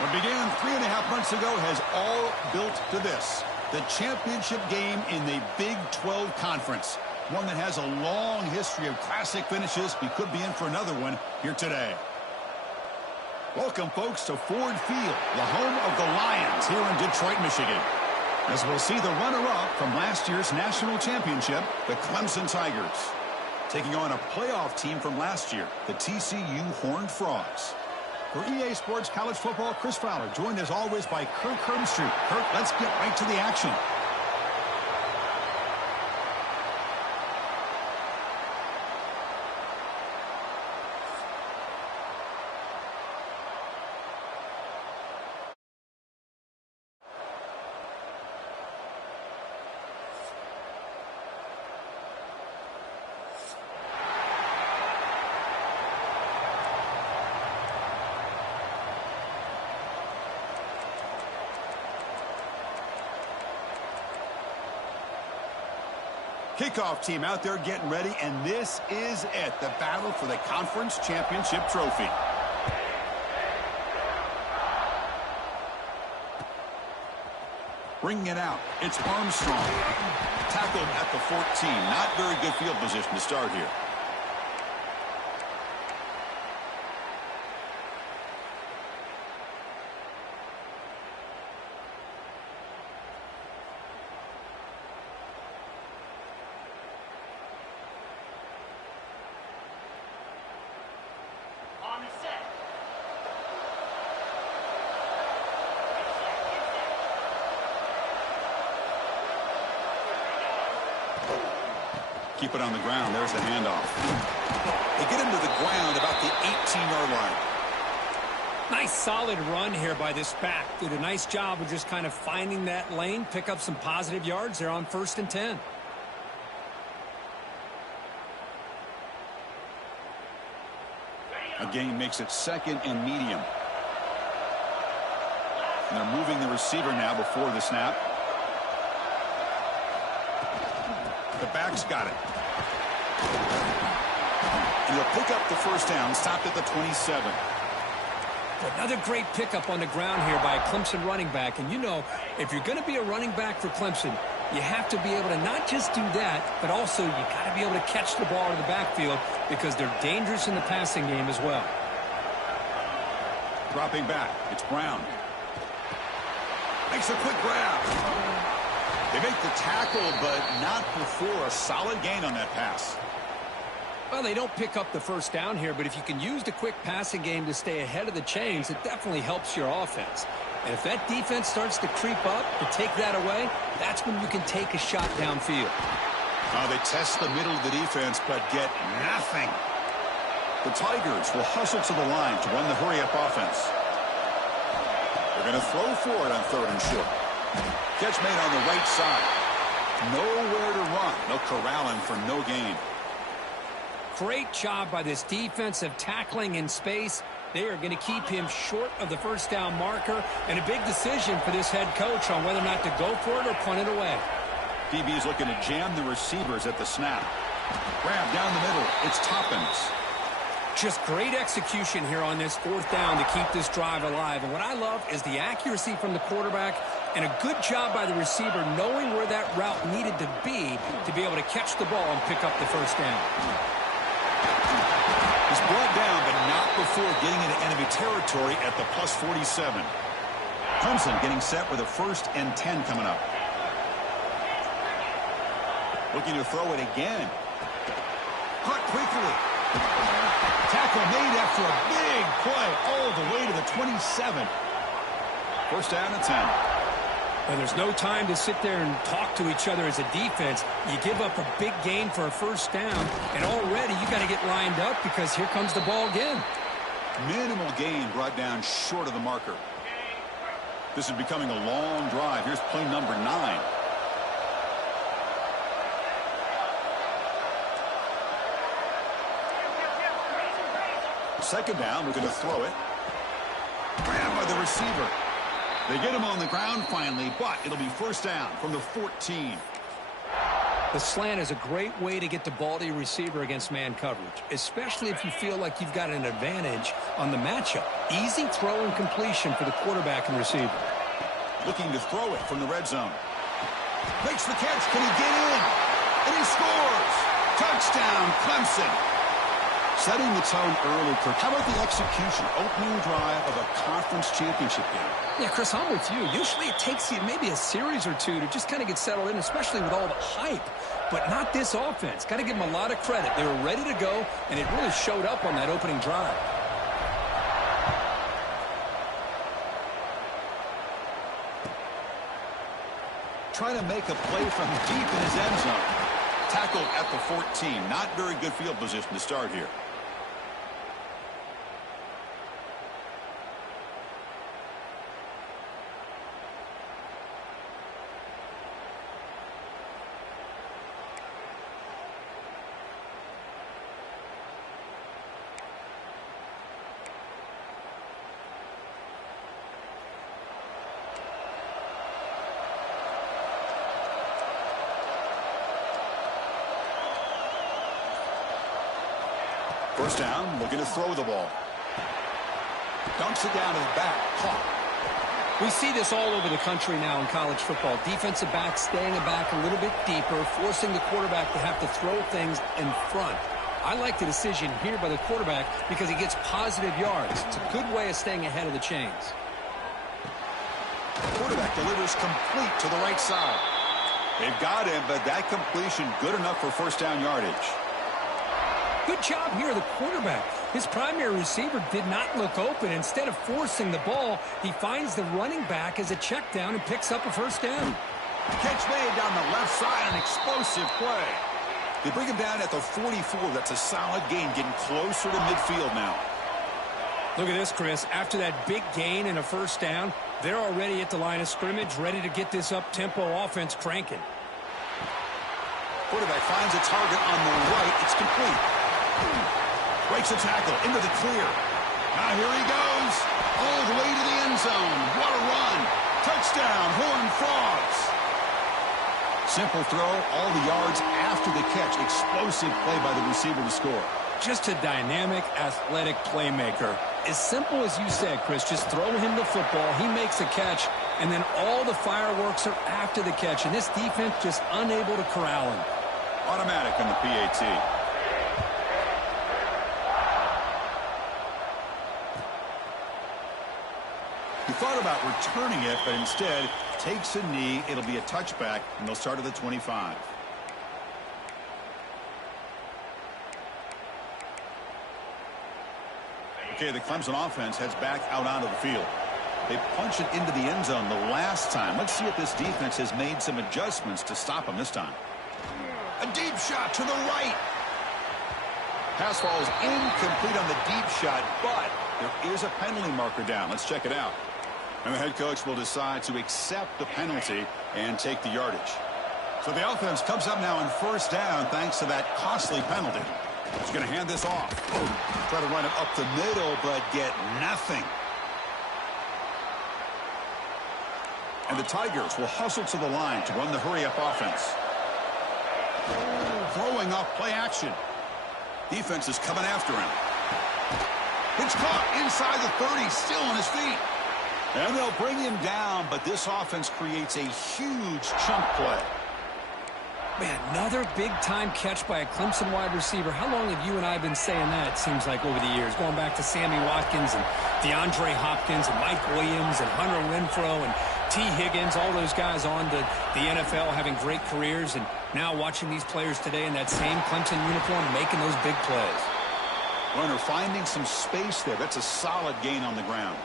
What began 3.5 months ago has all built to this. The championship game in the Big 12 Conference. One that has a long history of classic finishes. We could be in for another one here today. Welcome, folks, to Ford Field, the home of the Lions here in Detroit, Michigan. As we'll see the runner-up from last year's national championship, the Clemson Tigers, taking on a playoff team from last year, the TCU Horned Frogs. For EA Sports College Football, Chris Fowler, joined as always by Kirk Herbstreit. Kirk, let's get right to the action. Kickoff team out there getting ready, and this is it, the battle for the conference championship trophy. Bringing it out, it's Armstrong. Tackled at the 14. Not very good field position to start here. Keep it on the ground. There's the handoff. They get him to the ground about the 18-yard line. Nice solid run here by this back. Did a nice job of just kind of finding that lane, pick up some positive yards there on 1st and 10. A gain makes it 2nd and medium. And they're moving the receiver now before the snap. The back's got it. And he'll pick up the first down, stopped at the 27. Another great pickup on the ground here by a Clemson running back. And you know, if you're going to be a running back for Clemson, you have to be able to not just do that, but also you got to be able to catch the ball in the backfield because they're dangerous in the passing game as well. Dropping back, it's Brown. Makes a quick grab. They make the tackle, but not before a solid gain on that pass. Well, they don't pick up the first down here, but if you can use the quick passing game to stay ahead of the chains, it definitely helps your offense. And if that defense starts to creep up and take that away, that's when you can take a shot downfield. They test the middle of the defense, but get nothing. The Tigers will hustle to the line to run the hurry-up offense. They're going to throw for it on 3rd and short. Catch made on the right side. Nowhere to run. They'll corral him for no gain. Great job by this defensive tackling in space. They are going to keep him short of the first down marker, and a big decision for this head coach on whether or not to go for it or punt it away. DB is looking to jam the receivers at the snap. Grab down the middle. It's Toppins. Just great execution here on this 4th down to keep this drive alive. And what I love is the accuracy from the quarterback and a good job by the receiver knowing where that route needed to be able to catch the ball and pick up the first down. He's brought down, but not before getting into enemy territory at the plus 47. Clemson getting set with a 1st and 10 coming up. Looking to throw it again. Caught quickly. Tackle made after a big play all the way to the 27. 1st down and 10. And there's no time to sit there and talk to each other as a defense. You give up a big gain for a 1st down, and already you got to get lined up because here comes the ball again. Minimal gain brought down short of the marker. This is becoming a long drive. Here's play number 9. Second down, we're going to throw it. Grabbed by the receiver. They get him on the ground finally, but it'll be 1st down from the 14. The slant is a great way to get the ball to your receiver against man coverage, especially if you feel like you've got an advantage on the matchup. Easy throw and completion for the quarterback and receiver. Looking to throw it from the red zone. Makes the catch. Can he get in? And he scores. Touchdown, Clemson. Setting the tone early, Kirk. How about the execution, opening drive of a conference championship game? Yeah, Chris, I'm with you. Usually it takes you maybe a series or two to just kind of get settled in, especially with all the hype. But not this offense. Got to give them a lot of credit. They were ready to go, and it really showed up on that opening drive. Trying to make a play from deep in his end zone. Tackled at the 14. Not very good field position to start here. First down, looking to throw the ball. Dumps it down to the back. Caught. We see this all over the country now in college football. Defensive backs staying back a little bit deeper, forcing the quarterback to have to throw things in front. I like the decision here by the quarterback because he gets positive yards. It's a good way of staying ahead of the chains. Quarterback delivers complete to the right side. They've got him, but that completion good enough for first down yardage. Good job here, the quarterback. His primary receiver did not look open. Instead of forcing the ball, he finds the running back as a check down and picks up a first down. Catch made down the left side, an explosive play. They bring him down at the 44. That's a solid gain, getting closer to midfield now. Look at this, Chris. After that big gain and a first down, they're already at the line of scrimmage, ready to get this up-tempo offense cranking. Quarterback finds a target on the right. It's complete. Breaks a tackle into the clear. Now here he goes. All the way to the end zone. What a run. Touchdown, Horned Frogs. Simple throw, all the yards after the catch. Explosive play by the receiver to score. Just a dynamic, athletic playmaker. As simple as you said, Chris, just throw him the football. He makes a catch, and then all the fireworks are after the catch. And this defense just unable to corral him. Automatic on the PAT. He thought about returning it, but instead takes a knee. It'll be a touchback, and they'll start at the 25. Okay, the Clemson offense heads back out onto the field. They punch it into the end zone the last time. Let's see if this defense has made some adjustments to stop them this time. A deep shot to the right. Pass falls incomplete on the deep shot, but there is a penalty marker down. Let's check it out. And the head coach will decide to accept the penalty and take the yardage. So the offense comes up now in first down thanks to that costly penalty. He's going to hand this off. Try to run it up the middle, but get nothing. And the Tigers will hustle to the line to run the hurry-up offense. Throwing off play action. Defense is coming after him. It's caught inside the 30, still on his feet. And they'll bring him down, but this offense creates a huge chunk play. Man, another big-time catch by a Clemson wide receiver. How long have you and I been saying that, it seems like, over the years? Going back to Sammy Watkins and DeAndre Hopkins and Mike Williams and Hunter Renfrow and T. Higgins, all those guys on to the NFL having great careers, and now watching these players today in that same Clemson uniform making those big plays. Runner finding some space there. That's a solid gain on the ground.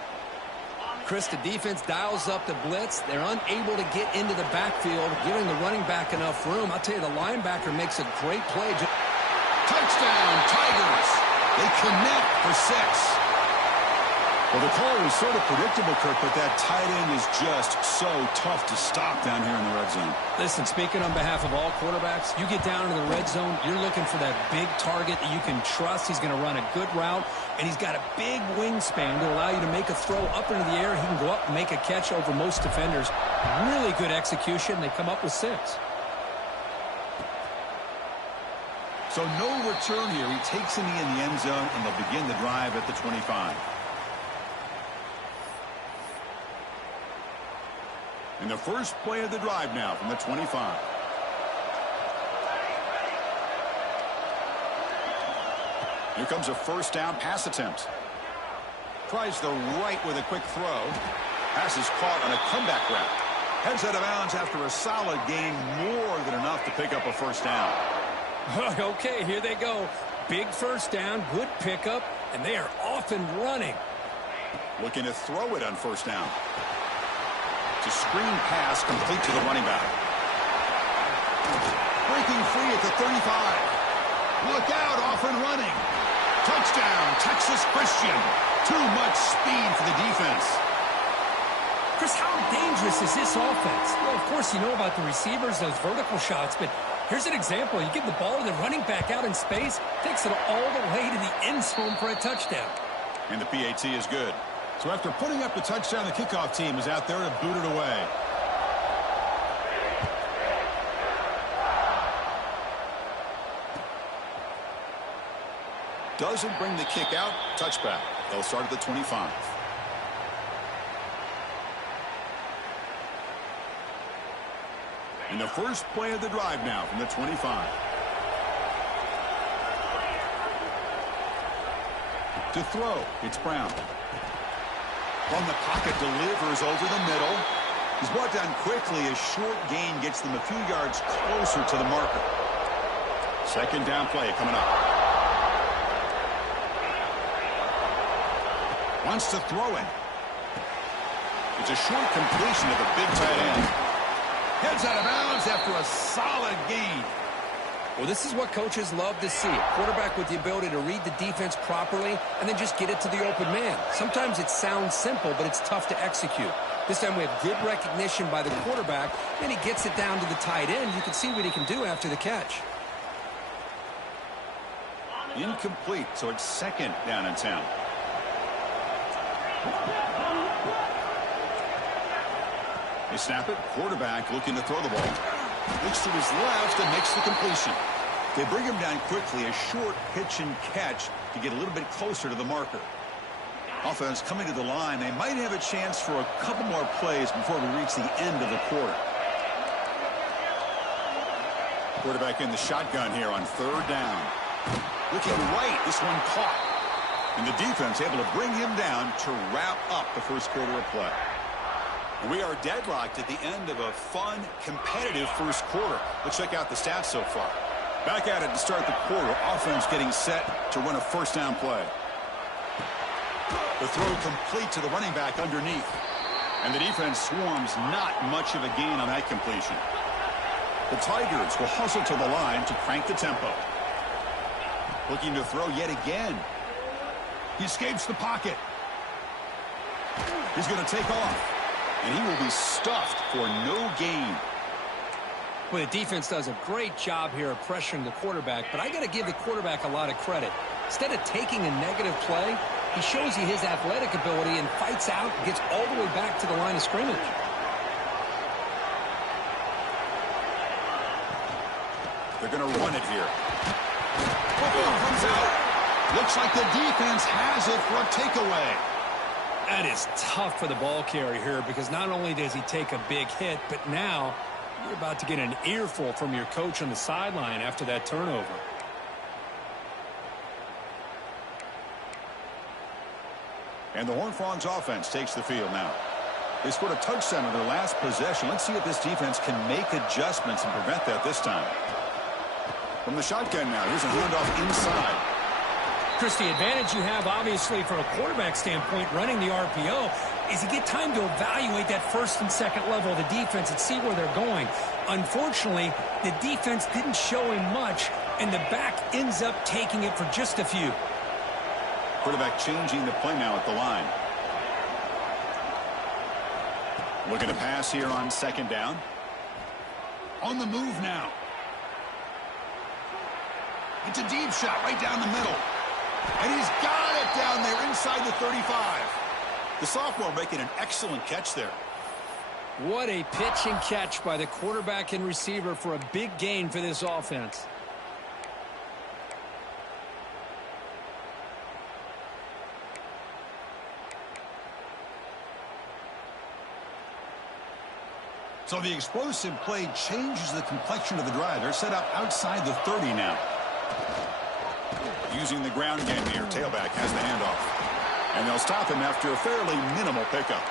Chris, the defense dials up the blitz. They're unable to get into the backfield, giving the running back enough room. I'll tell you, the linebacker makes a great play. Touchdown, Tigers. They connect for 6. Well, the call was sort of predictable, Kirk, but that tight end is just so tough to stop down here in the red zone. Listen, speaking on behalf of all quarterbacks, you get down to the red zone, you're looking for that big target that you can trust. He's going to run a good route, and he's got a big wingspan to allow you to make a throw up into the air. He can go up and make a catch over most defenders. Really good execution. They come up with 6. So no return here. He takes in the end zone, and they'll begin the drive at the 25. And the first play of the drive now from the 25. Here comes a first down pass attempt. Tries the right with a quick throw. Pass is caught on a comeback route. Heads out of bounds after a solid gain, more than enough to pick up a first down. Okay, here they go. Big first down, good pickup, and they are off and running. Looking to throw it on first down. To screen pass complete to the running back. Breaking free at the 35. Look out, off and running. Touchdown, Texas Christian. Too much speed for the defense. Chris, how dangerous is this offense? Well, of course, you know about the receivers, those vertical shots, but here's an example. You give the ball to the running back out in space, takes it all the way to the end zone for a touchdown. And the PAT is good. So after putting up the touchdown, the kickoff team is out there to boot it away. Doesn't bring the kick out. Touchback. They'll start at the 25. And the first play of the drive now from the 25. To throw, it's Brown. From the pocket, delivers over the middle. He's brought down quickly. A short gain gets them a few yards closer to the marker. Second down play coming up. Wants to throw it. It's a short completion of the big tight end. Heads out of bounds after a solid gain. Well, this is what coaches love to see. A quarterback with the ability to read the defense properly and then just get it to the open man. Sometimes it sounds simple, but it's tough to execute. This time we have good recognition by the quarterback, and he gets it down to the tight end. You can see what he can do after the catch. Incomplete, so it's second down in town. They snap it. Quarterback looking to throw the ball. Looks to his left and makes the completion. They bring him down quickly. A short pitch and catch to get a little bit closer to the marker. Offense coming to the line. They might have a chance for a couple more plays before we reach the end of the quarter. Quarterback in the shotgun here on third down. Looking right. This one caught. And the defense able to bring him down to wrap up the first quarter of play. We are deadlocked at the end of a fun, competitive first quarter. Let's check out the stats so far. Back at it to start the quarter. Offense getting set to run a first down play. The throw complete to the running back underneath. And the defense swarms not much of a gain on that completion. The Tigers will hustle to the line to crank the tempo. Looking to throw yet again. He escapes the pocket. He's going to take off. And he will be stuffed for no gain. Well, the defense does a great job here of pressuring the quarterback, but I got to give the quarterback a lot of credit. Instead of taking a negative play, he shows you his athletic ability and fights out and gets all the way back to the line of scrimmage. They're going to run it here. Football comes out. Looks like the defense has it for a takeaway. That is tough for the ball carrier here because not only does he take a big hit, but now you're about to get an earful from your coach on the sideline after that turnover. And the Horned Frogs offense takes the field now. They scored a touchdown on their last possession. Let's see if this defense can make adjustments and prevent that this time. From the shotgun now, here's a handoff inside. Chris, the advantage you have, obviously, from a quarterback standpoint, running the RPO, is you get time to evaluate that first and second level of the defense and see where they're going. Unfortunately, the defense didn't show him much, and the back ends up taking it for just a few. Quarterback changing the play now at the line. Looking to pass here on second down. On the move now. It's a deep shot right down the middle. And he's got it down there inside the 35. The sophomore making an excellent catch there. What a pitch and catch by the quarterback and receiver for a big gain for this offense. So the explosive play changes the complexion of the drive. They're set up outside the 30 now. Using the ground game here. Tailback has the handoff. And they'll stop him after a fairly minimal pickup.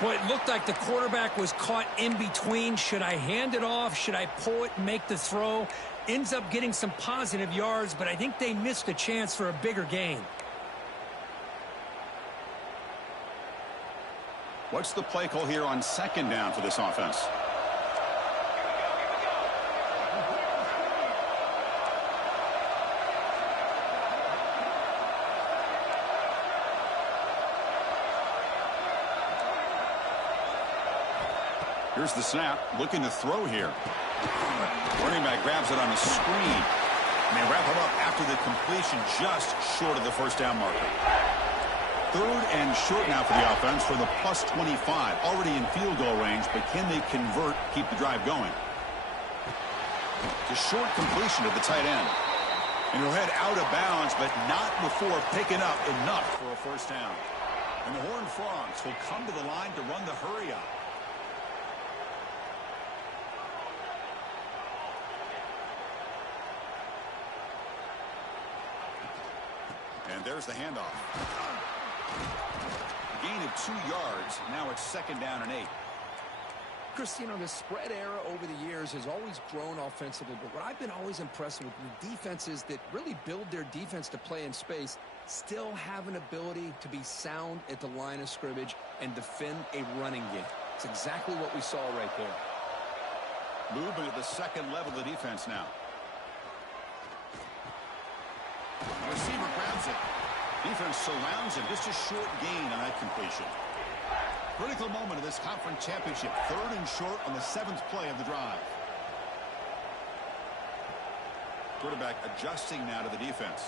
Boy, it looked like the quarterback was caught in between. Should I hand it off? Should I pull it and make the throw? Ends up getting some positive yards, but I think they missed a chance for a bigger gain. What's the play call here on second down for this offense? Here's the snap, looking to throw here. Running back grabs it on a screen. And they wrap him up after the completion just short of the first down marker. Third and short now for the offense for the plus 25. Already in field goal range, but can they convert, keep the drive going? The short completion to the tight end. And he'll head out of bounds, but not before picking up enough for a first down. And the Horned Frogs will come to the line to run the hurry up. And there's the handoff. Gain of 2 yards. Now it's second down and 8. Chris, you know, the spread era over the years has always grown offensively, but what I've been always impressed with the defenses that really build their defense to play in space still have an ability to be sound at the line of scrimmage and defend a running game. It's exactly what we saw right there. Movement at the second level of the defense now. Receiver grabs it. Defense surrounds him. Just a short gain on that completion. Critical moment of this conference championship. Third and short on the 7th play of the drive. Quarterback adjusting now to the defense.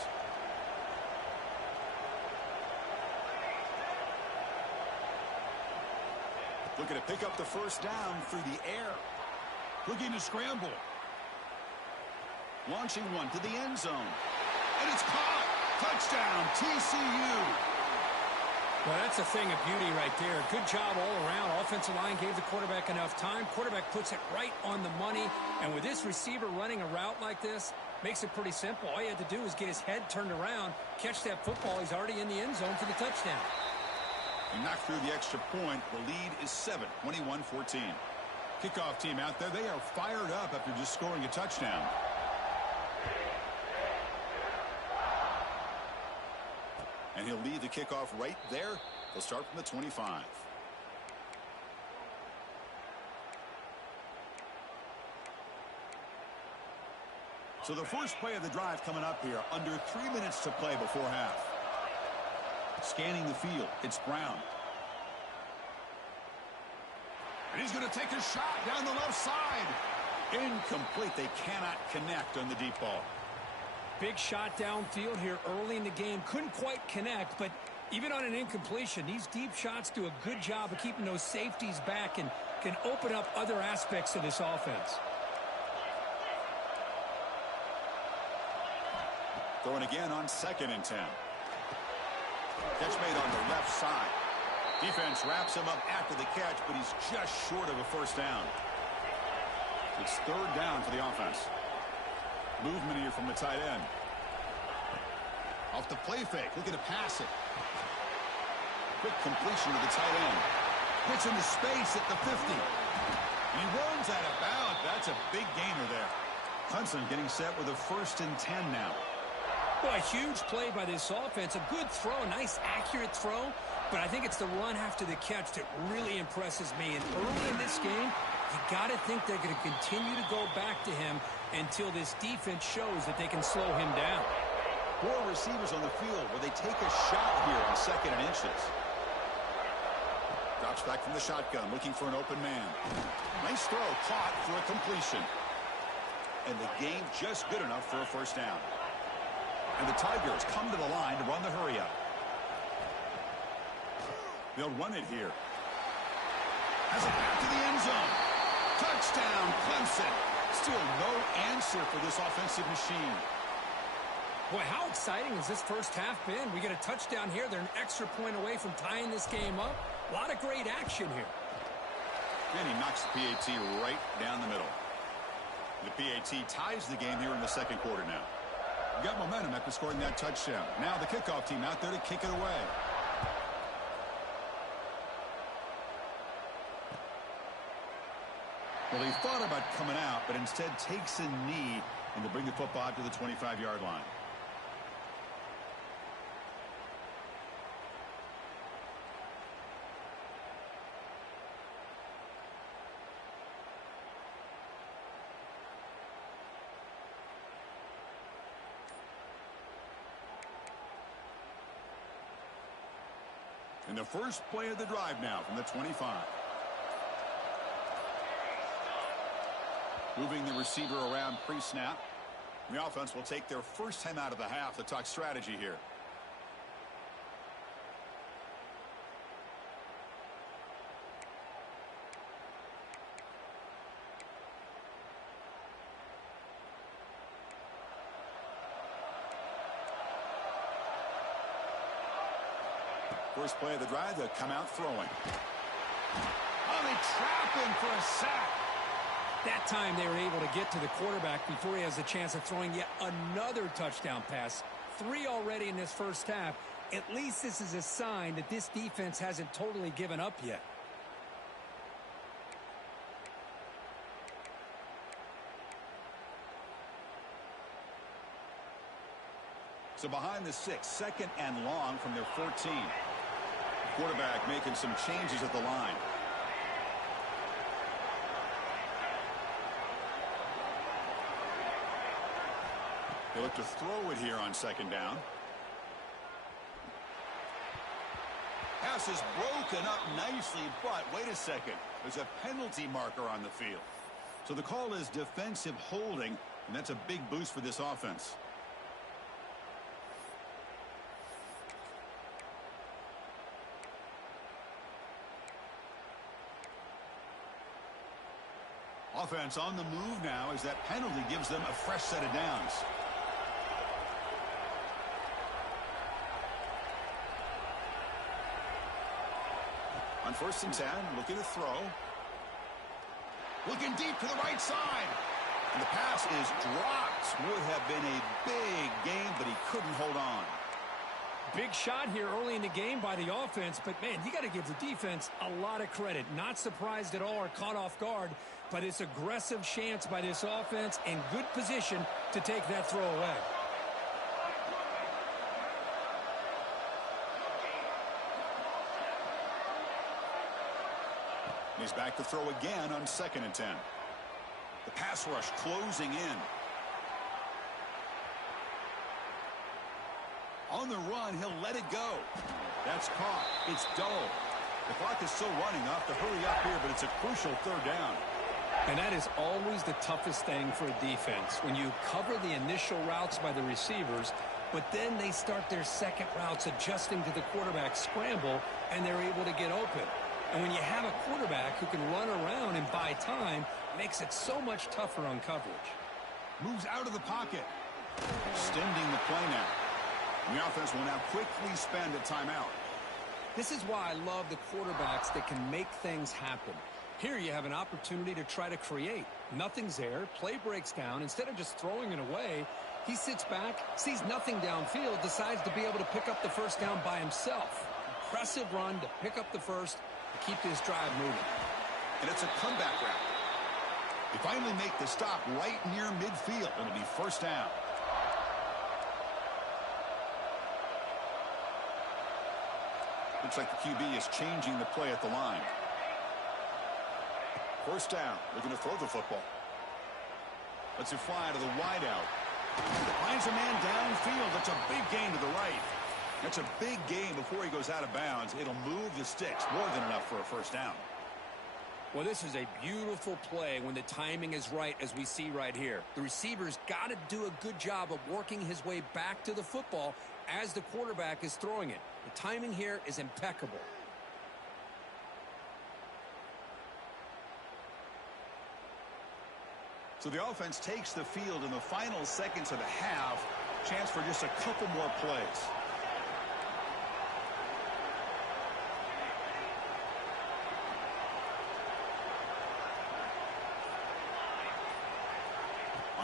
Looking to pick up the first down through the air. Looking to scramble. Launching one to the end zone. And it's caught. Touchdown, TCU. Well, that's a thing of beauty right there. Good job all around. Offensive line gave the quarterback enough time. Quarterback puts it right on the money. And with this receiver running a route like this, makes it pretty simple. All you had to do is get his head turned around, catch that football. He's already in the end zone for the touchdown. He knocked through the extra point. The lead is 7, 21-14. Kickoff team out there. They are fired up after just scoring a touchdown. And he'll lead the kickoff right there. They'll start from the 25. So the first play of the drive coming up here. Under 3 minutes to play before half. Scanning the field. It's Brown. And he's going to take a shot down the left side. Incomplete. They cannot connect on the deep ball. Big shot downfield here early in the game. Couldn't quite connect, but even on an incompletion, these deep shots do a good job of keeping those safeties back and can open up other aspects of this offense. Throwing again on 2nd and 10. Catch made on the left side. Defense wraps him up after the catch, but he's just short of a first down. It's 3rd down for the offense. Movement here from the tight end. Off the play fake. Looking to pass it. Quick completion to the tight end. Gets into space at the 50. And he runs out of bounds. That's a big gainer there. Hudson getting set with a 1st and 10 now. Well, a huge play by this offense. A good throw, a nice accurate throw. But I think it's the run after the catch that really impresses me. And early in this game, you got to think they're going to continue to go back to him until this defense shows that they can slow him down. 4 receivers on the field where they take a shot here on 2nd and inches. Drops back from the shotgun, looking for an open man. Nice throw, caught for a completion. And the game just good enough for a first down. And the Tigers come to the line to run the hurry up. They'll run it here. Has it back to the end zone. Touchdown, Clemson. Still no answer for this offensive machine. Boy, how exciting has this first half been? We get a touchdown here. They're an extra point away from tying this game up. A lot of great action here. And he knocks the PAT right down the middle. The PAT ties the game here in the second quarter now. Got momentum after scoring that touchdown. Now the kickoff team out there to kick it away. Well, he thought about coming out, but instead takes a knee and to bring the football out to the 25-yard line. And the first play of the drive now from the 25. Moving the receiver around pre-snap. The offense will take their first time out of the half to talk strategy here. First play of the drive, they'll come out throwing. Oh, they trap him for a sack. That time they were able to get to the quarterback before he has a chance of throwing yet another touchdown pass. 3 already in this first half. At least this is a sign that this defense hasn't totally given up yet. So behind the 6, second and long from their 14. Quarterback making some changes at the line. They look to throw it here on second down. Pass is broken up nicely, but wait a second. There's a penalty marker on the field. So the call is defensive holding, and that's a big boost for this offense. Offense on the move now as that penalty gives them a fresh set of downs. On 1st and 10, looking to throw. Looking deep to the right side. And the pass is dropped. Would have been a big game, but he couldn't hold on. Big shot here early in the game by the offense, but man, you got to give the defense a lot of credit. Not surprised at all or caught off guard, but it's aggressive chance by this offense and good position to take that throw away. He's back to throw again on 2nd and 10. The pass rush closing in. On the run, he'll let it go. That's caught. It's dull. The clock is still running. Off to hurry up here, but it's a crucial 3rd down. And that is always the toughest thing for a defense, when you cover the initial routes by the receivers, but then they start their second routes adjusting to the quarterback scramble, and they're able to get open. And when you have a quarterback who can run around and buy time, it makes it so much tougher on coverage. Moves out of the pocket. Extending the play now. The offense will now quickly spend a timeout. This is why I love the quarterbacks that can make things happen. Here you have an opportunity to try to create. Nothing's there. Play breaks down. Instead of just throwing it away, he sits back, sees nothing downfield, decides to be able to pick up the first down by himself. Impressive run to pick up the first to keep this drive moving. And it's a comeback route. They finally make the stop right near midfield. It'll be 1st down. Looks like the QB is changing the play at the line. 1st down. Looking to throw the football. Lets it fly to the wideout. Finds a man downfield. That's a big gain to the right. That's a big gain before he goes out of bounds. It'll move the sticks. More than enough for a 1st down. Well, this is a beautiful play when the timing is right, as we see right here. The receiver's got to do a good job of working his way back to the football as the quarterback is throwing it. The timing here is impeccable. So the offense takes the field in the final seconds of the half. Chance for just a couple more plays.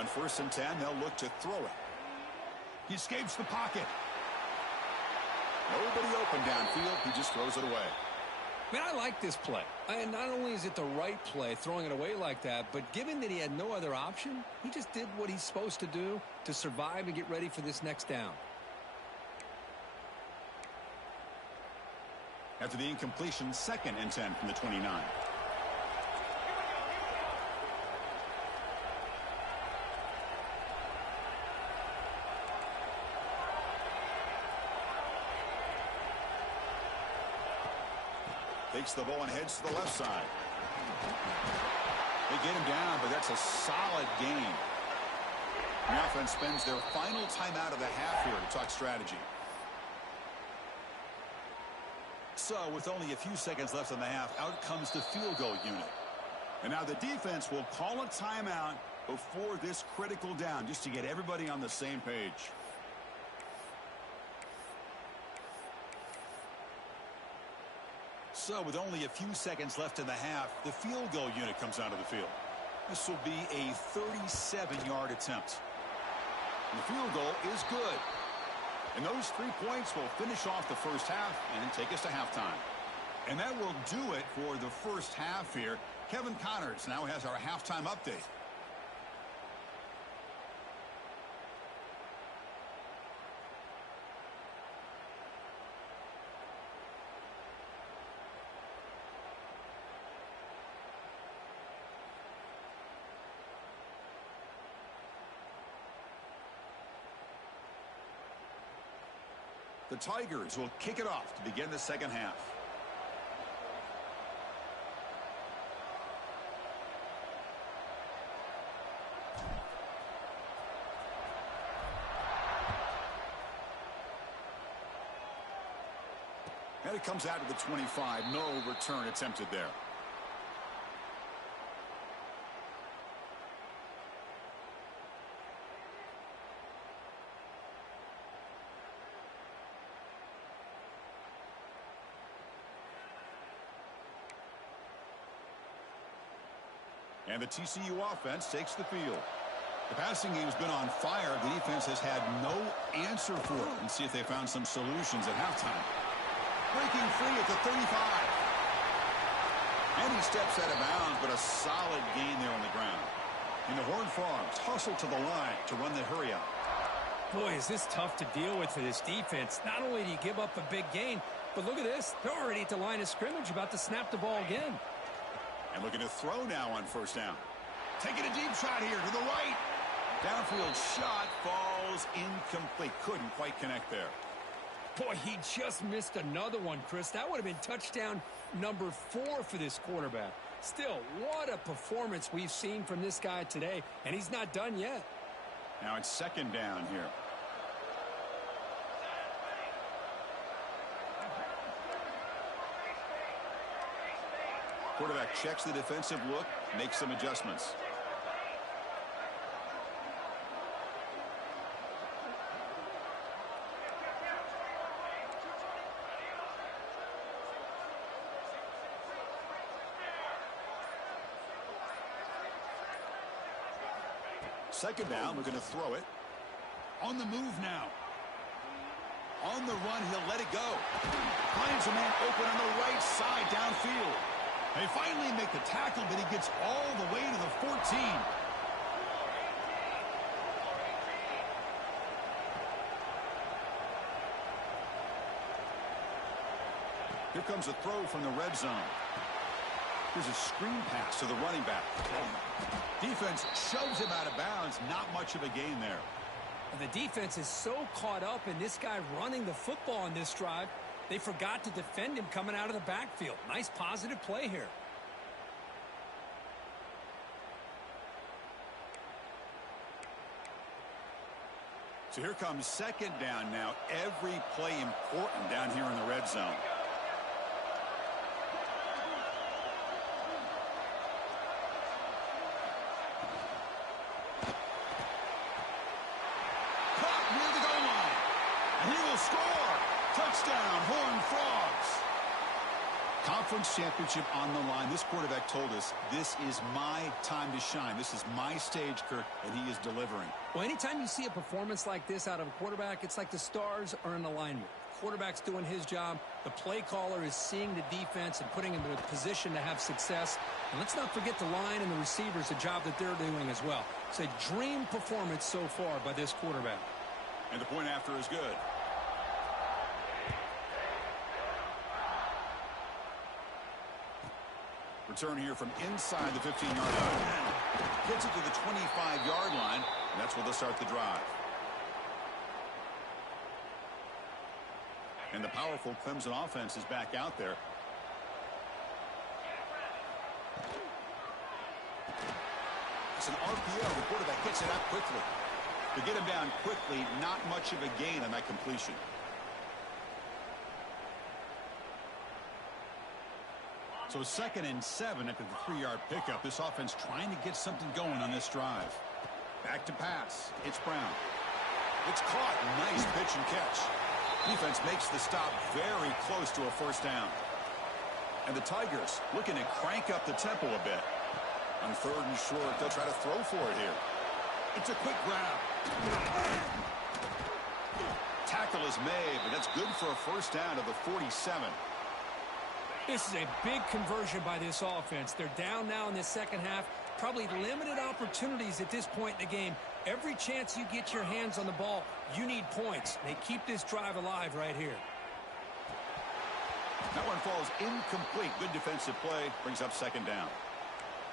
On 1st and 10, they'll look to throw it. He escapes the pocket. Nobody open downfield. He just throws it away. Man, I like this play. And not only is it the right play, throwing it away like that, but given that he had no other option, he just did what he's supposed to do to survive and get ready for this next down. After the incompletion, 2nd and 10 from the 29. Takes the ball and heads to the left side. They get him down, but that's a solid gain. The offense spends their final timeout of the half here to talk strategy. So, with only a few seconds left in the half, out comes the field goal unit. And now the defense will call a timeout before this critical down, just to get everybody on the same page. So, with only a few seconds left in the half, the field goal unit comes onto the field. This will be a 37-yard attempt. And the field goal is good. And those 3 points will finish off the first half and take us to halftime. And that will do it for the first half here. Kevin Connors now has our halftime update. The Tigers will kick it off to begin the second half. And it comes out to the 25. No return attempted there. And the TCU offense takes the field. The passing game's been on fire. The defense has had no answer for it. Let's see if they found some solutions at halftime. Breaking free at the 35. And he steps out of bounds, but a solid gain there on the ground. And the Horned Frogs hustle to the line to run the hurry out. Boy, is this tough to deal with for this defense. Not only do you give up a big gain, but look at this. They're already at the line of scrimmage, about to snap the ball again. And looking to throw now on 1st down. Taking a deep shot here to the right. Downfield shot falls incomplete. Couldn't quite connect there. Boy, he just missed another one, Chris. That would have been touchdown number 4 for this quarterback. Still, what a performance we've seen from this guy today, and he's not done yet. Now it's 2nd down here. Quarterback checks the defensive look, makes some adjustments. Second down, looking to throw it. On the move now. On the run, he'll let it go. Finds a man open on the right side downfield. They finally make the tackle, but he gets all the way to the 14. Here comes a throw from the red zone. Here's a screen pass to the running back. Defense shoves him out of bounds. Not much of a gain there. The defense is so caught up in this guy running the football on this drive, they forgot to defend him coming out of the backfield. Nice positive play here. So here comes 2nd down now. Every play important down here in the red zone. Caught near the goal line. And he will score. Touchdown, Horned Frogs. Conference championship on the line. This quarterback told us, this is my time to shine. This is my stage, Kirk, and he is delivering. Well, anytime you see a performance like this out of a quarterback, it's like the stars are in alignment. Quarterback's doing his job. The play caller is seeing the defense and putting him in a position to have success. And let's not forget the line and the receivers, the job that they're doing as well. It's a dream performance so far by this quarterback. And the point after is good. Return here from inside the 15-yard line. Gets it to the 25-yard line, and that's where they'll start the drive. And the powerful Clemson offense is back out there. It's an RPO. The quarterback gets it out quickly. To get him down quickly, not much of a gain on that completion. So 2nd and 7 after the 3-yard pickup. This offense trying to get something going on this drive. Back to pass. It's Brown. It's caught. Nice pitch and catch. Defense makes the stop very close to a first down. And the Tigers looking to crank up the tempo a bit. On 3rd and short, they'll try to throw for it here. It's a quick grab. Tackle is made, but that's good for a first down to the 47. This is a big conversion by this offense. They're down now in the second half. Probably limited opportunities at this point in the game. Every chance you get your hands on the ball, you need points. They keep this drive alive right here. That one falls incomplete. Good defensive play. Brings up 2nd down.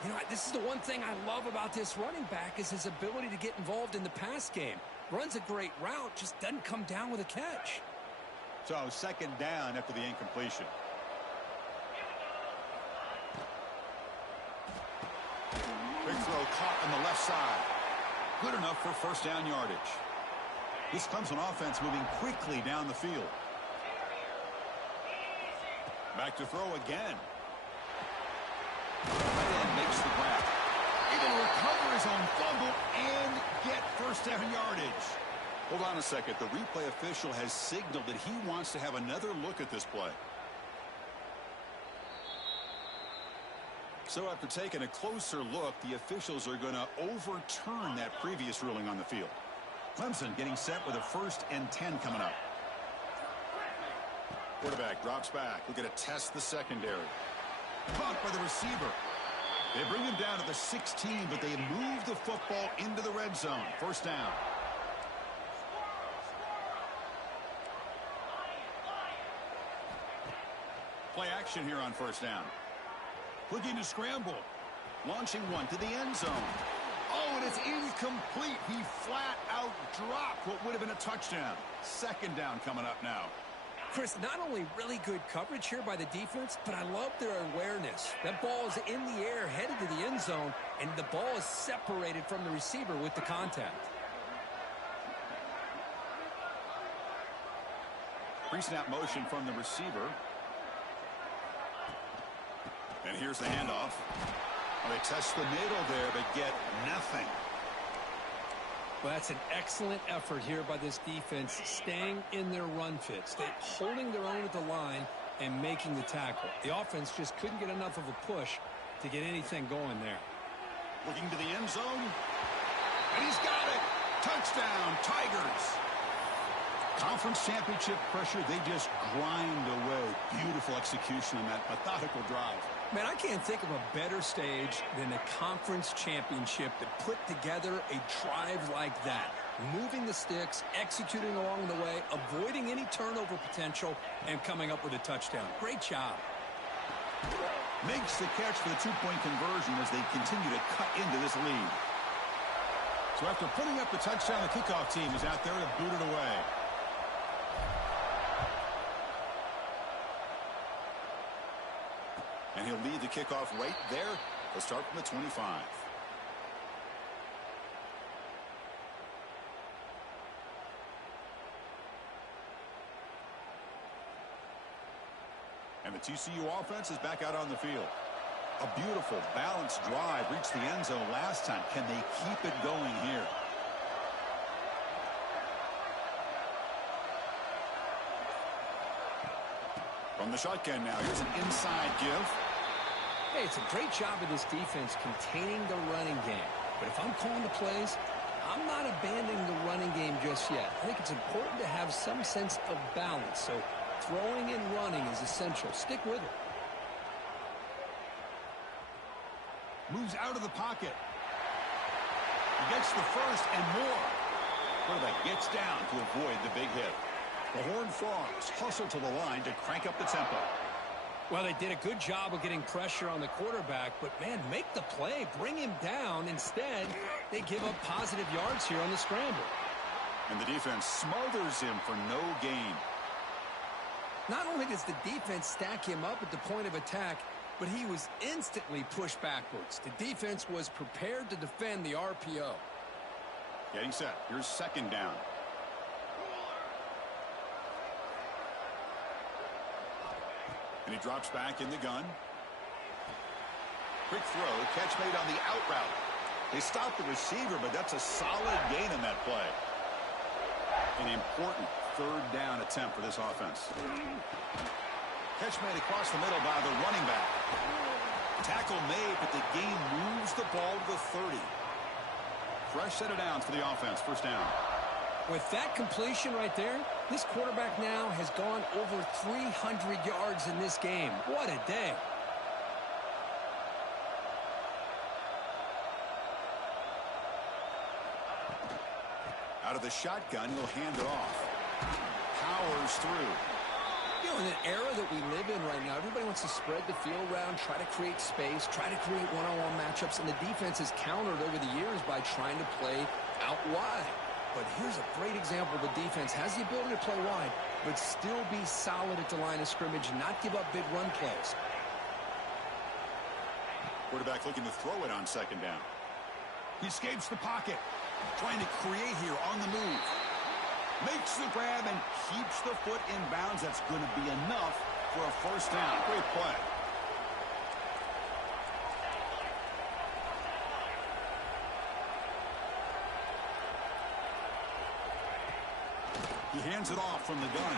You know, this is the one thing I love about this running back is his ability to get involved in the pass game. Runs a great route, just doesn't come down with a catch. So 2nd down after the incompletion. Big throw caught on the left side. Good enough for first down yardage. This Clemson offense moving quickly down the field. Back to throw again. Tight end makes the grab. Able to recover his own fumble and get first down yardage. Hold on a second. The replay official has signaled that he wants to have another look at this play. So after taking a closer look, the officials are going to overturn that previous ruling on the field. Clemson getting set with a 1st and 10 coming up. Quarterback drops back. We're going to test the secondary. Caught by the receiver. They bring him down to the 16, but they move the football into the red zone. First down. Play action here on first down. Looking to scramble. Launching one to the end zone. Oh, and it's incomplete. He flat out dropped what would have been a touchdown. 2nd down coming up now. Chris, not only really good coverage here by the defense, but I love their awareness. That ball is in the air, headed to the end zone, and the ball is separated from the receiver with the contact. Pre-snap motion from the receiver. And here's the handoff. Well, they test the middle there, but get nothing. Well, that's an excellent effort here by this defense, staying in their run fits, holding their own at the line and making the tackle. The offense just couldn't get enough of a push to get anything going there. Looking to the end zone. And he's got it. Touchdown, Tigers. Conference championship pressure, they just grind away. Beautiful execution on that methodical drive. Man, I can't think of a better stage than a conference championship to put together a drive like that. Moving the sticks, executing along the way, avoiding any turnover potential, and coming up with a touchdown. Great job. Makes the catch for the 2-point conversion as they continue to cut into this lead. So after putting up the touchdown, the kickoff team is out there to boot it away. And he'll lead the kickoff right there. They'll start from the 25. And the TCU offense is back out on the field. A beautiful, balanced drive reached the end zone last time. Can they keep it going here? From the shotgun now, here's an inside give. Hey, it's a great job of this defense containing the running game. But if I'm calling the plays, I'm not abandoning the running game just yet. I think it's important to have some sense of balance. So throwing and running is essential. Stick with it. Moves out of the pocket. He gets the first and more. Quarterback gets down to avoid the big hit. The Horned Frogs hustle to the line to crank up the tempo. Well, they did a good job of getting pressure on the quarterback, but, man, make the play. Bring him down. Instead, they give up positive yards here on the scramble. And the defense smothers him for no gain. Not only does the defense stack him up at the point of attack, but he was instantly pushed backwards. The defense was prepared to defend the RPO. Getting set. Here's second down. And he drops back in the gun. Quick throw. Catch made on the out route. They stopped the receiver, but that's a solid gain in that play. An important third down attempt for this offense. Catch made across the middle by the running back. Tackle made, but the gain moves the ball to the 30. Fresh set of downs for the offense. First down. With that completion right there, this quarterback now has gone over 300 yards in this game. What a day. Out of the shotgun, he'll hand it off. Powers through. You know, in an era that we live in right now, everybody wants to spread the field around, try to create space, try to create one-on-one matchups, and the defense has countered over the years by trying to play out wide. But here's a great example. The defense has the ability to play wide, but still be solid at the line of scrimmage and not give up big run plays. Quarterback looking to throw it on second down. He escapes the pocket. Trying to create here on the move. Makes the grab and keeps the foot in bounds. That's going to be enough for a first down. Great play. He hands it off from the gun.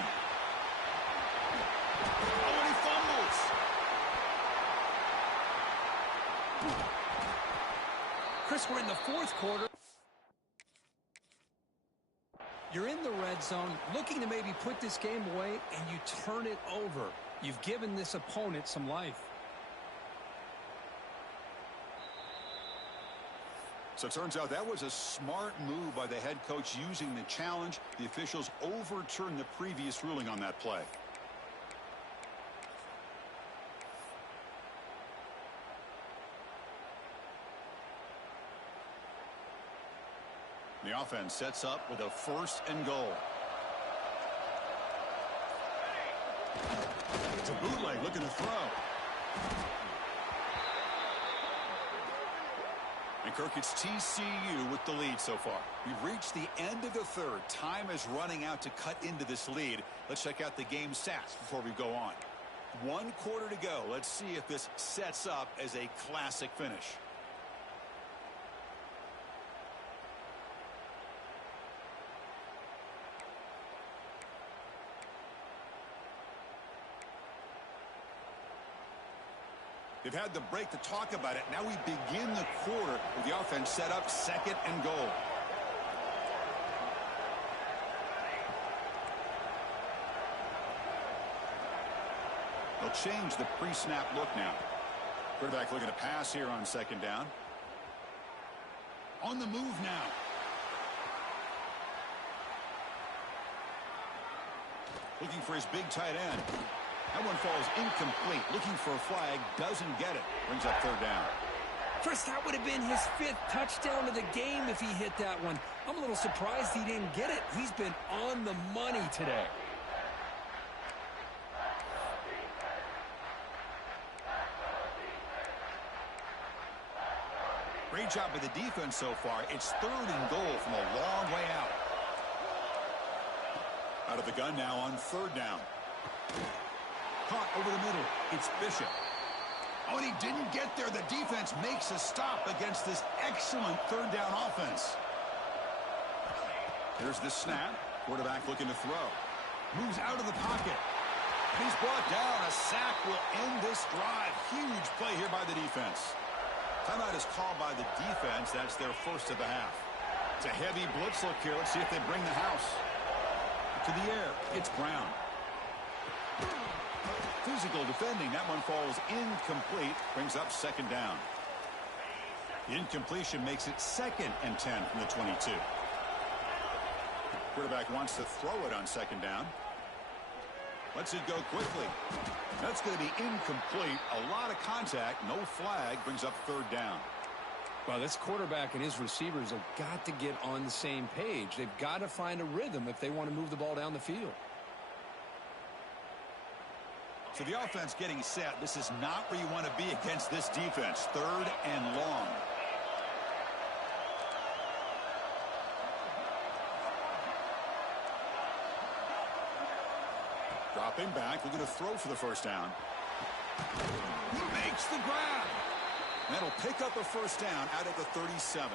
Oh, and he fumbles. Chris, we're in the fourth quarter. You're in the red zone, looking to maybe put this game away, and you turn it over. You've given this opponent some life. So it turns out that was a smart move by the head coach using the challenge. The officials overturned the previous ruling on that play. The offense sets up with a first and goal. It's a bootleg looking to throw. And Kirk, it's TCU with the lead so far. We've reached the end of the third. Time is running out to cut into this lead. Let's check out the game stats before we go on. 1 quarter to go. Let's see if this sets up as a classic finish. They've had the break to talk about it. Now we begin the quarter with the offense set up second and goal. They'll change the pre-snap look now. Quarterback looking to pass here on second down. On the move now. Looking for his big tight end. That one falls incomplete. Looking for a flag. Doesn't get it. Brings up third down. Chris, that would have been his 5th touchdown of the game if he hit that one. I'm a little surprised he didn't get it. He's been on the money today. Great job by the defense so far. It's third and goal from a long way out. Out of the gun now on third down. Caught over the middle. It's Bishop. Oh, and he didn't get there. The defense makes a stop against this excellent third down offense. Here's the snap. Quarterback looking to throw. Moves out of the pocket. And he He's brought down. A sack will end this drive. Huge play here by the defense. Timeout is called by the defense. That's their first of the half. It's a heavy blitz look here. Let's see if they bring the house. To the air. It's Brown. Physical defending. That one falls incomplete. Brings up second down. The incompletion makes it 2nd and 10 from the 22. Quarterback wants to throw it on second down. Lets it go quickly. That's going to be incomplete. A lot of contact. No flag. Brings up third down. Well, this quarterback and his receivers have got to get on the same page. They've got to find a rhythm if they want to move the ball down the field. So the offense getting set. This is not where you want to be against this defense. 3rd and long. Dropping back. Looking to throw for the first down. He makes the grab. That'll pick up a first down out of the 37.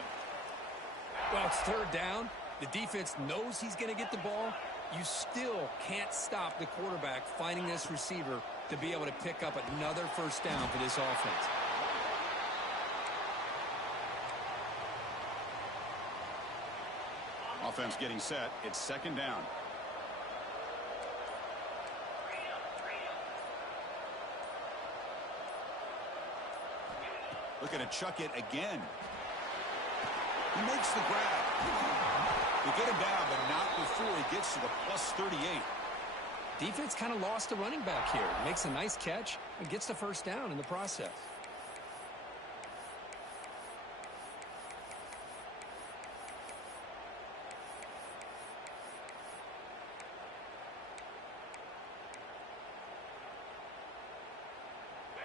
Well, it's third down. The defense knows he's going to get the ball. You still can't stop the quarterback finding this receiver to be able to pick up another first down for this offense. Offense getting set. It's second down. Looking to chuck it again. He makes the grab. They get him down, but not before he gets to the plus 38. Defense kind of lost the running back here. Makes a nice catch and gets the first down in the process.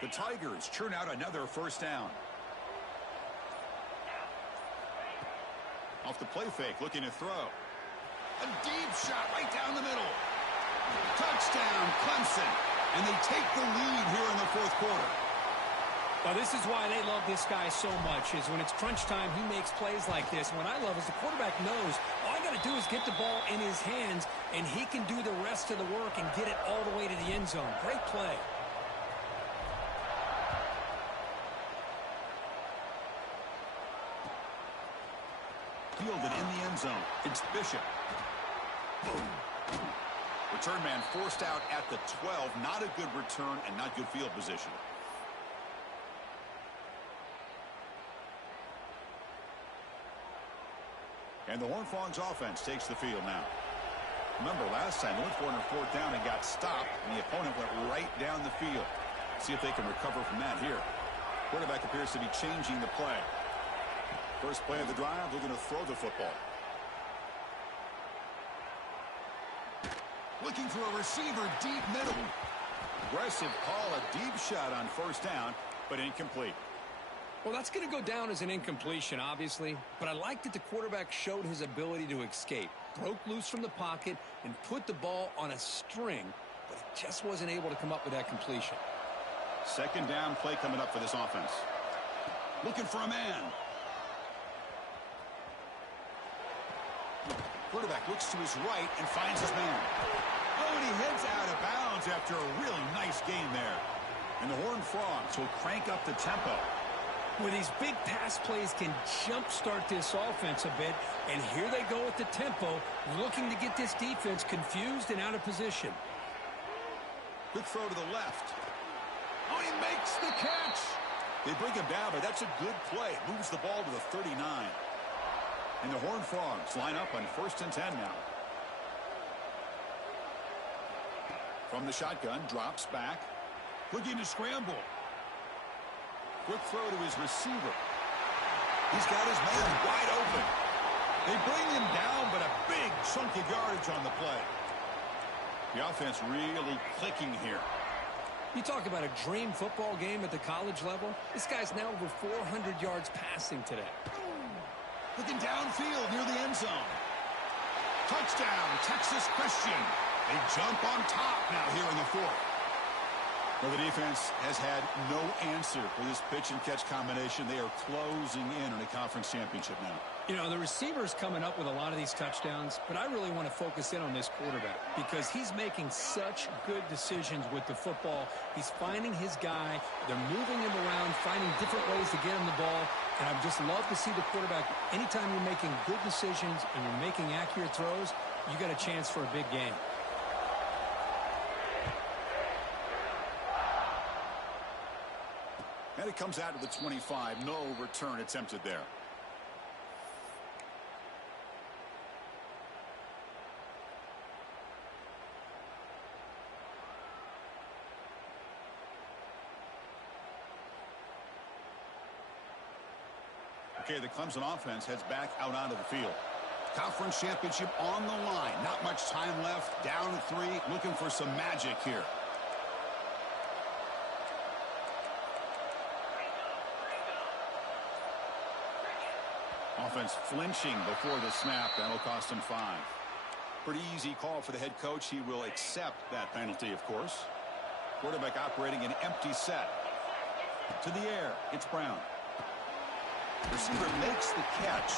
The Tigers churn out another first down. Off the play fake, looking to throw. A deep shot right down the middle. Touchdown, Clemson. And they take the lead here in the fourth quarter. Well, this is why they love this guy so much, is when it's crunch time, he makes plays like this. And what I love is the quarterback knows all I got to do is get the ball in his hands, and he can do the rest of the work and get it all the way to the end zone. Great play. Fielded in the end zone. It's Bishop. Return man forced out at the 12. Not a good return and not good field position. And the Horned Frogs offense takes the field now. Remember, last time they went for it on fourth down and got stopped, and the opponent went right down the field. See if they can recover from that here. Quarterback appears to be changing the play. First play of the drive, looking to throw the football. Looking for a receiver deep middle. Aggressive call, a deep shot on first down, but incomplete. Well, that's going to go down as an incompletion, obviously, but I like that the quarterback showed his ability to escape, broke loose from the pocket, and put the ball on a string, but he just wasn't able to come up with that completion. Second down play coming up for this offense. Looking for a man. Quarterback looks to his right and finds his man. Oh, and he heads out of bounds after a really nice game there. And the Horned Frogs will crank up the tempo. Well, these big pass plays can jumpstart this offense a bit, and here they go at the tempo, looking to get this defense confused and out of position. Good throw to the left. Oh, he makes the catch. They bring him down, but that's a good play. Moves the ball to the 39. And the Horned Frogs line up on 1st and 10 now. From the shotgun, drops back. Looking to scramble. Quick throw to his receiver. He's got his man wide open. They bring him down, but a big chunk of yardage on the play. The offense really clicking here. You talk about a dream football game at the college level. This guy's now over 400 yards passing today. Looking downfield near the end zone. Touchdown, Texas Christian. They jump on top now here in the fourth. Well, the defense has had no answer for this pitch-and-catch combination. They are closing in on a conference championship now. You know, the receiver's coming up with a lot of these touchdowns, but I really want to focus in on this quarterback because he's making such good decisions with the football. He's finding his guy. They're moving him around, finding different ways to get him the ball. And I just love to see the quarterback. Anytime you're making good decisions and you're making accurate throws, you got a chance for a big game. And it comes out to the 25. No return attempted there. Okay, the Clemson offense heads back out onto the field. Conference championship on the line. Not much time left. Down to 3. Looking for some magic here. Offense flinching before the snap. That'll cost him 5. Pretty easy call for the head coach. He will accept that penalty, of course. Quarterback operating an empty set. To the air. It's Brown. Receiver makes the catch.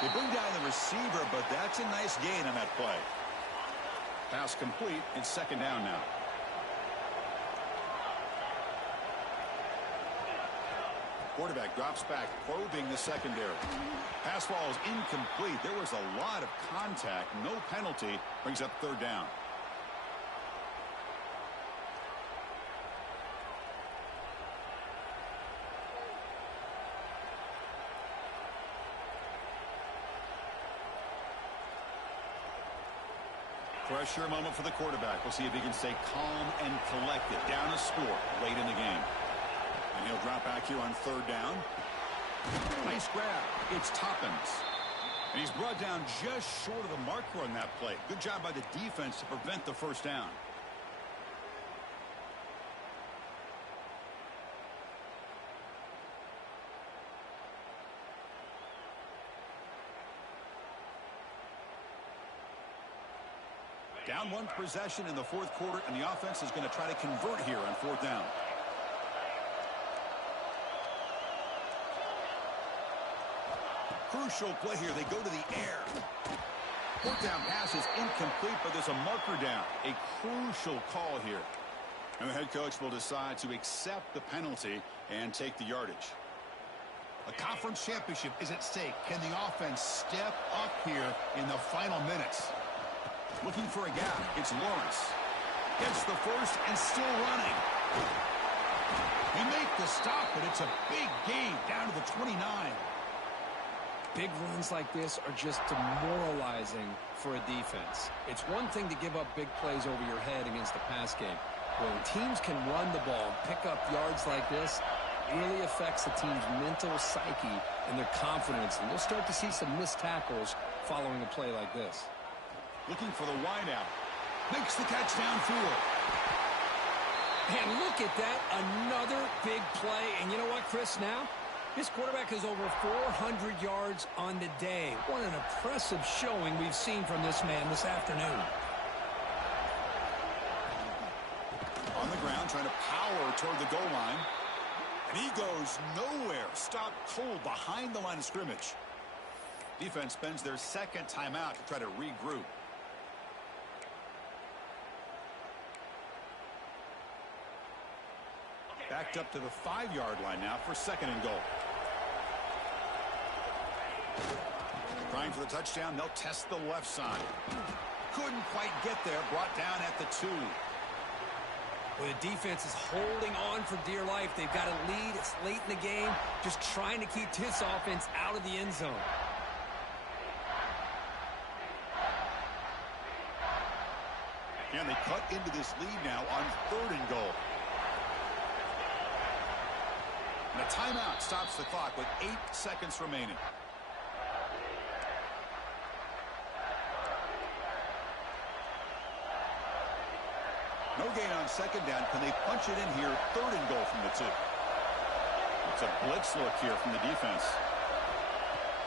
They bring down the receiver, but that's a nice gain on that play. Pass complete. It's second down now. Quarterback drops back, probing the secondary. Pass ball is incomplete. There was a lot of contact. No penalty. Brings up third down. Pressure moment for the quarterback. We'll see if he can stay calm and collected. Down a score late in the game. And he'll drop back here on third down. Nice grab. It's Toppins. And he's brought down just short of the marker on that play. Good job by the defense to prevent the first down. Down one possession in the fourth quarter, and the offense is going to try to convert here on fourth down. Crucial play here. They go to the air. Fourth down pass is incomplete, but there's a marker down. A crucial call here. And the head coach will decide to accept the penalty and take the yardage. A conference championship is at stake. Can the offense step up here in the final minutes? Looking for a gap. It's Lawrence. Gets the first and still running. They make the stop, but it's a big gain down to the 29. Big runs like this are just demoralizing for a defense. It's one thing to give up big plays over your head against the pass game. When teams can run the ball and pick up yards like this, it really affects the team's mental psyche and their confidence. And you'll start to see some missed tackles following a play like this. Looking for the wideout. Makes the catch downfield. And look at that. Another big play. And you know what, Chris, now? This quarterback is over 400 yards on the day. What an impressive showing we've seen from this man this afternoon. On the ground, trying to power toward the goal line. And he goes nowhere. Stopped cold behind the line of scrimmage. Defense spends their second timeout to try to regroup. Backed up to the 5-yard line now for second and goal. Trying for the touchdown. They'll test the left side. Couldn't quite get there. Brought down at the 2. Well, the defense is holding on for dear life. They've got a lead. It's late in the game. Just trying to keep this offense out of the end zone. And they cut into this lead now on third and goal. And a timeout stops the clock with 8 seconds remaining. No gain on second down. Can they punch it in here? Third and goal from the 2. It's a blitz look here from the defense.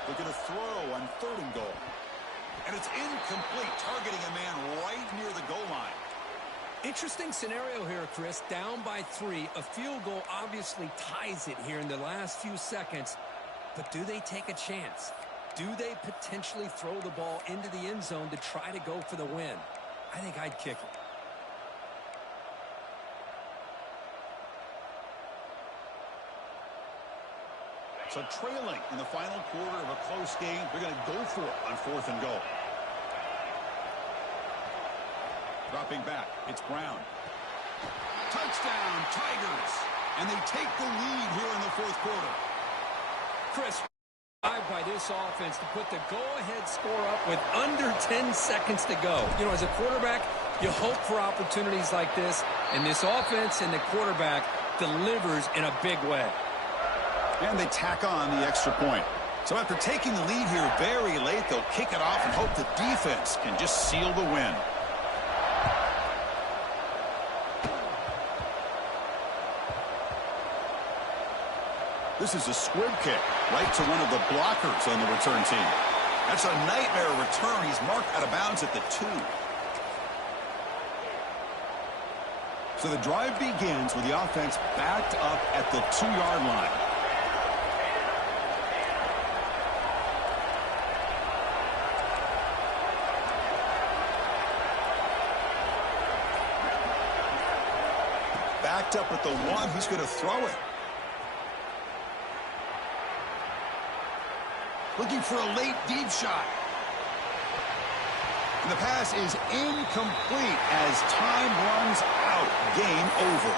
Looking to throw on third and goal. And it's incomplete, targeting a man right near the goal line. Interesting scenario here, Chris. Down by 3. A field goal obviously ties it here in the last few seconds. But do they take a chance? Do they potentially throw the ball into the end zone to try to go for the win? I think I'd kick it. So trailing in the final quarter of a close game, they're going to go for it on 4th and goal. Dropping back, it's Brown. Touchdown, Tigers! And they take the lead here in the 4th quarter. Chris, by this offense to put the go-ahead score up with under 10 seconds to go. You know, as a quarterback, you hope for opportunities like this, and this offense and the quarterback delivers in a big way. And they tack on the extra point. So after taking the lead here very late, they'll kick it off and hope the defense can just seal the win. This is a squib kick right to one of the blockers on the return team. That's a nightmare return. He's marked out of bounds at the 2. So the drive begins with the offense backed up at the 2-yard line. Backed up at the 1, he's going to throw it. Looking for a late deep shot. And the pass is incomplete as time runs out. Game over.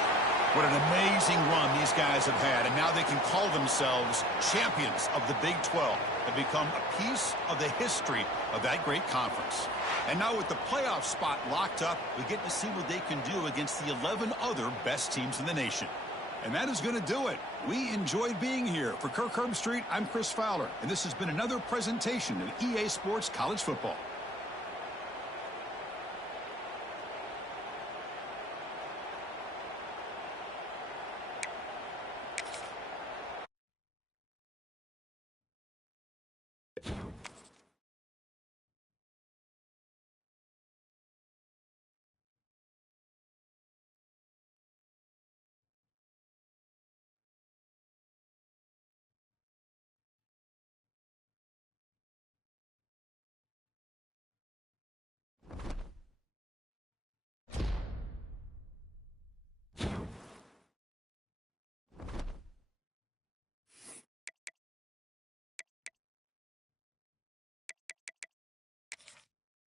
What an amazing run these guys have had, and now they can call themselves champions of the Big 12 and become a piece of the history of that great conference. And now with the playoff spot locked up, we get to see what they can do against the 11 other best teams in the nation. And that is going to do it. We enjoyed being here. For Kirk Herbstreit, I'm Chris Fowler, and this has been another presentation of EA Sports College Football.